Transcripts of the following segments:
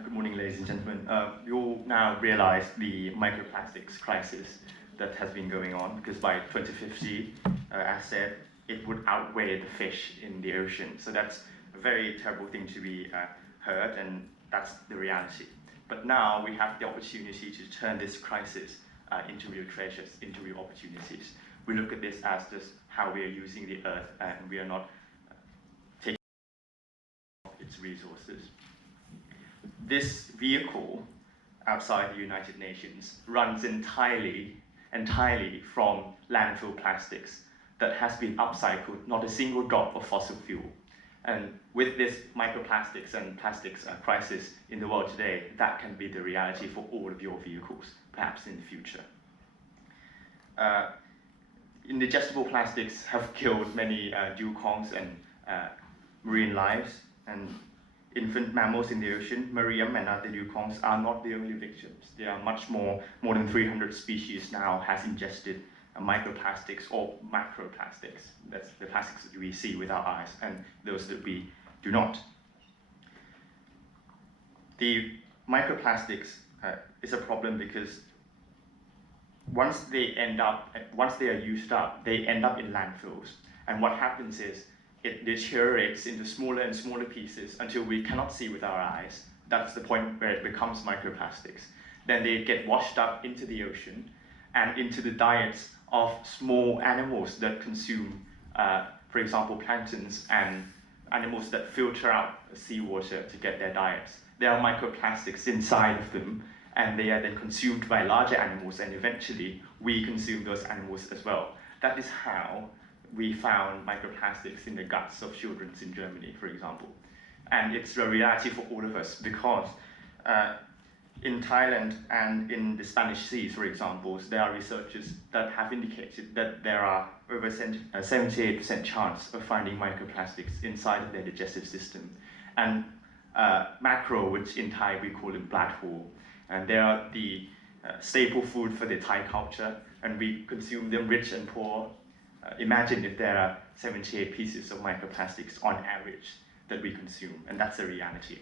Good morning, ladies and gentlemen. You all now realize the microplastics crisis that has been going on, because by 2050, as said, it would outweigh the fish in the ocean. So that's a very terrible thing to be heard, and that's the reality. But now we have the opportunity to turn this crisis into real treasures, into real opportunities. We look at this as just how we are using the earth, and we are not taking its resources. This vehicle outside the United Nations runs entirely from landfill plastics that has been upcycled, not a single drop of fossil fuel. And with this microplastics and plastics crisis in the world today, that can be the reality for all of your vehicles, perhaps in the future. Indigestible plastics have killed many dugongs and marine lives, and infant mammals in the ocean, Miriam and other dugongs, are not the only victims. There are much more than 300 species now has ingested microplastics or macroplastics. That's the plastics that we see with our eyes and those that we do not. The microplastics is a problem because once they are used up, they end up in landfills. And what happens is it deteriorates into smaller and smaller pieces until we cannot see with our eyes. That's the point where it becomes microplastics. Then they get washed up into the ocean and into the diets of small animals that consume, for example, planktons and animals that filter out seawater to get their diets. There are microplastics inside of them, and they are then consumed by larger animals, and eventually we consume those animals as well. That is how we found microplastics in the guts of children in Germany, for example. And it's a reality for all of us because in Thailand and in the Spanish Seas, for example, there are researchers that have indicated that there are over 78% chance of finding microplastics inside of their digestive system. And macro, which in Thai we call it blood hole, and they are the staple food for the Thai culture, and we consume them rich and poor. Imagine if there are 78 pieces of microplastics on average that we consume, and that's a reality.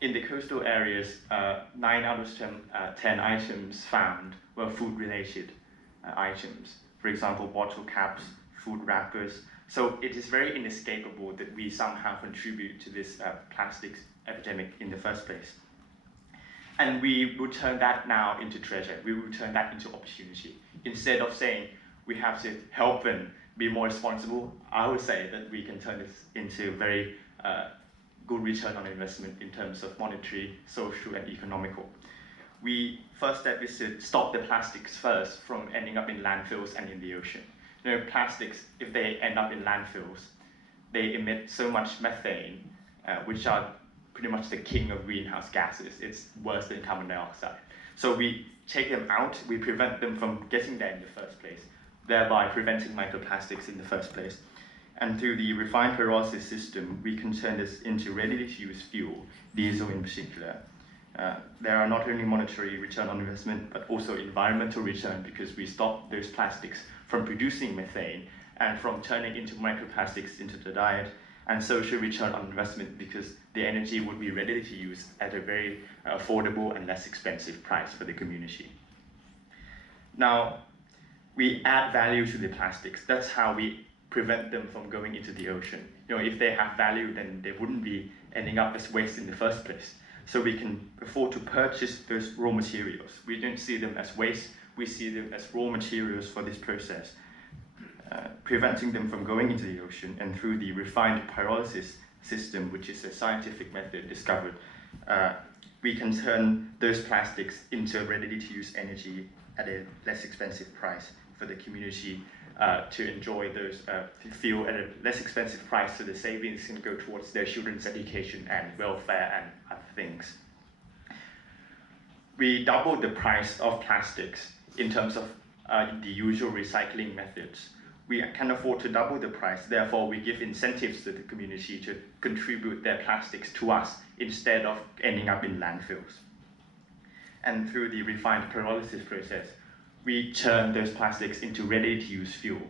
In the coastal areas, 9 out of 10 items found were food-related items. For example, bottle caps, food wrappers. So it is very inescapable that we somehow contribute to this plastics epidemic in the first place. And we will turn that now into treasure. We will turn that into opportunity. Instead of saying, we have to help and be more responsible, I would say that we can turn this into very good return on investment in terms of monetary, social, and economical. First step is to stop the plastics first from ending up in landfills and in the ocean. You know, plastics, if they end up in landfills, they emit so much methane, which are pretty much the king of greenhouse gases. It's worse than carbon dioxide. So we take them out, we prevent them from getting there in the first place, thereby preventing microplastics in the first place. And through the refined pyrolysis system, we can turn this into ready-to-use fuel, diesel in particular. There are not only monetary return on investment, but also environmental return, because we stop those plastics from producing methane and from turning into microplastics into the diet, and social return on investment because the energy would be ready to use at a very affordable and less expensive price for the community. Now, we add value to the plastics. That's how we prevent them from going into the ocean. You know, if they have value, then they wouldn't be ending up as waste in the first place. So we can afford to purchase those raw materials. We don't see them as waste, we see them as raw materials for this process, preventing them from going into the ocean. And through the refined pyrolysis system, which is a scientific method discovered, we can turn those plastics into ready-to-use energy at a less expensive price for the community to enjoy those fuel at a less expensive price, so the savings can go towards their children's education and welfare and other things. We doubled the price of plastics in terms of the usual recycling methods. We can afford to double the price, therefore we give incentives to the community to contribute their plastics to us instead of ending up in landfills. And through the refined pyrolysis process, we turn those plastics into ready-to-use fuel.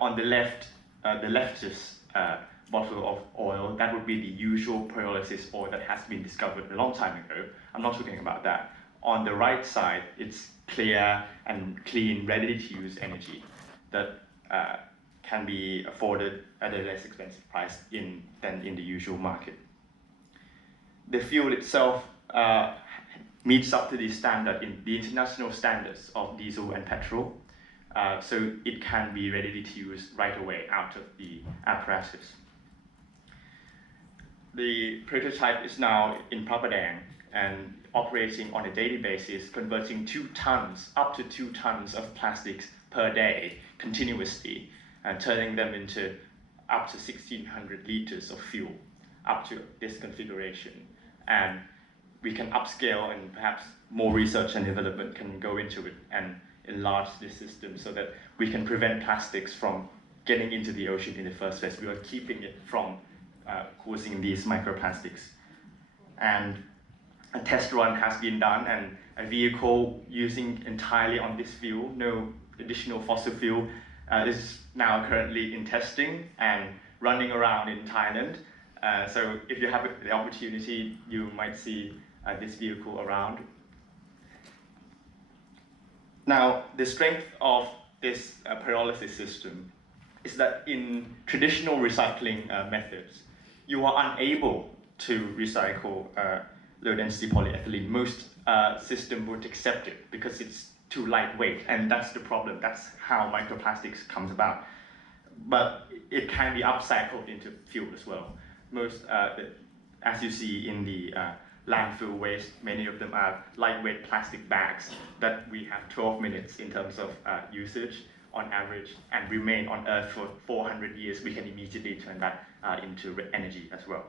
On the left, the leftists bottle of oil, that would be the usual pyrolysis oil that has been discovered a long time ago. I'm not talking about that. On the right side, it's clear and clean, ready-to-use energy that can be afforded at a less expensive price than in the usual market. The fuel itself meets up to the standard in the international standards of diesel and petrol, so it can be ready to use right away out of the apparatus. The prototype is now in Papadang and operating on a daily basis, converting up to 2 tons of plastics per day continuously, and turning them into up to 1,600 liters of fuel up to this configuration. And we can upscale, and perhaps more research and development can go into it and enlarge this system so that we can prevent plastics from getting into the ocean in the first place. We are keeping it from causing these microplastics. And a test run has been done, and a vehicle using entirely on this fuel, no additional fossil fuel, is now currently in testing and running around in Thailand. So if you have the opportunity, you might see this vehicle around. Now, the strength of this pyrolysis system is that in traditional recycling methods, you are unable to recycle low-density polyethylene. Most systems would accept it because it's too lightweight, and that's the problem. That's how microplastics comes about. But it can be upcycled into fuel as well. Most, as you see in the landfill waste, many of them are lightweight plastic bags that we have 12 minutes in terms of usage on average and remain on Earth for 400 years. We can immediately turn that into energy as well.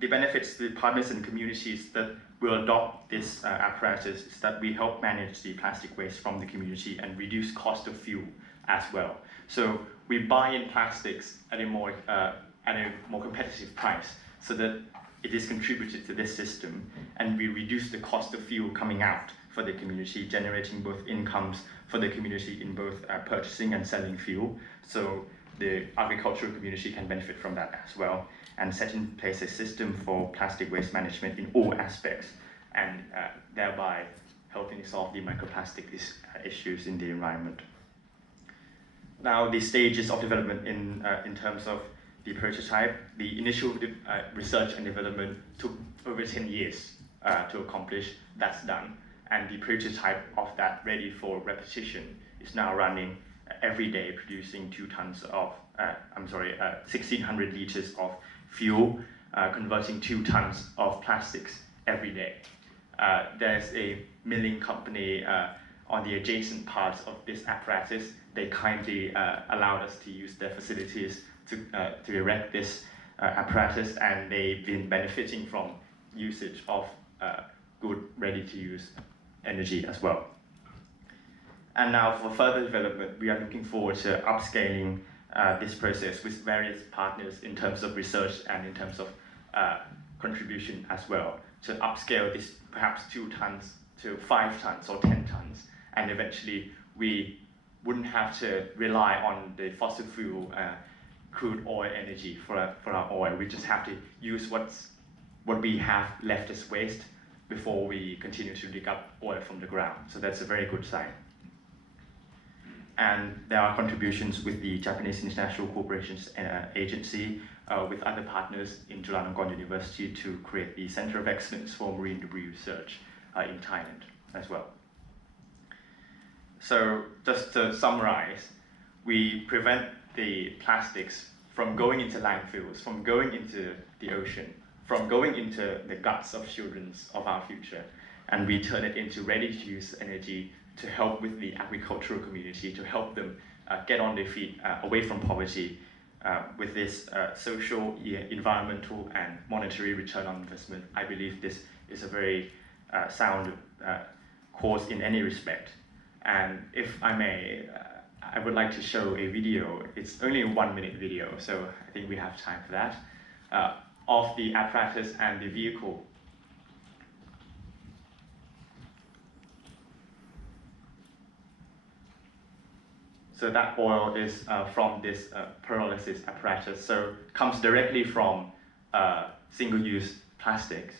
The benefits to the partners and communities that will adopt this apparatus is that we help manage the plastic waste from the community and reduce cost of fuel as well. So we buy in plastics at a more competitive price so that it is contributed to this system, and we reduce the cost of fuel coming out for the community, generating both incomes for the community in both purchasing and selling fuel. So the agricultural community can benefit from that as well, and set in place a system for plastic waste management in all aspects, and thereby helping solve the microplastic issues in the environment. Now, the stages of development in terms of the prototype, the initial research and development took over 10 years to accomplish. That's done. And the prototype of that ready for repetition is now running every day, producing 1,600 liters of fuel, converting 2 tons of plastics every day. There's a milling company on the adjacent parts of this apparatus. They kindly allowed us to use their facilities to erect this apparatus, and they've been benefiting from usage of good, ready-to-use energy as well. And now for further development, we are looking forward to upscaling this process with various partners in terms of research and in terms of contribution as well, to upscale this perhaps 2 tons to 5 tons or 10 tons, and eventually we wouldn't have to rely on the fossil fuel crude oil energy for our oil. We just have to use what we have left as waste before we continue to dig up oil from the ground. So that's a very good sign. And there are contributions with the Japanese International Cooperation Agency, with other partners in Chulalongkorn University to create the Center of Excellence for Marine Debris Research in Thailand as well. So just to summarize, we prevent the plastics from going into landfills, from going into the ocean, from going into the guts of children of our future, and we turn it into ready-to-use energy to help with the agricultural community, to help them get on their feet away from poverty with this social, environmental, and monetary return on investment. I believe this is a very sound cause in any respect. And if I may, I would like to show a video. It's only a 1-minute video, so I think we have time for that, of the apparatus and the vehicle. So that oil is from this pyrolysis apparatus, so comes directly from single-use plastics.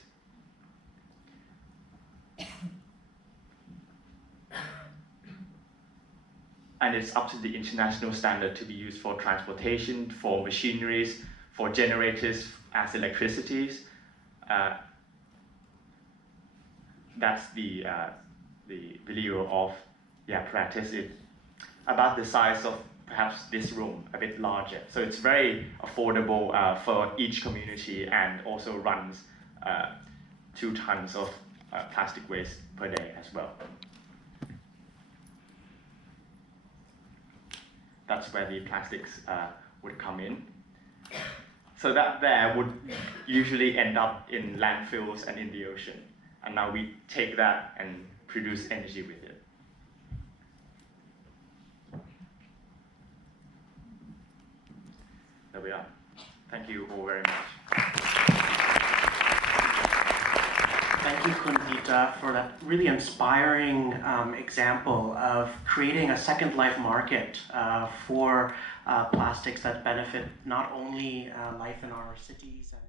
And it's up to the international standard to be used for transportation, for machineries, for generators as electricities. That's the video of the apparatus. It's about the size of perhaps this room, a bit larger. So it's very affordable for each community, and also runs 2 tons of plastic waste per day as well. That's where the plastics would come in. So that there would usually end up in landfills and in the ocean. And now we take that and produce energy with it. There we are. Thank you all very much. Thank you, Kundita, for that really inspiring example of creating a second life market for plastics that benefit not only life in our cities and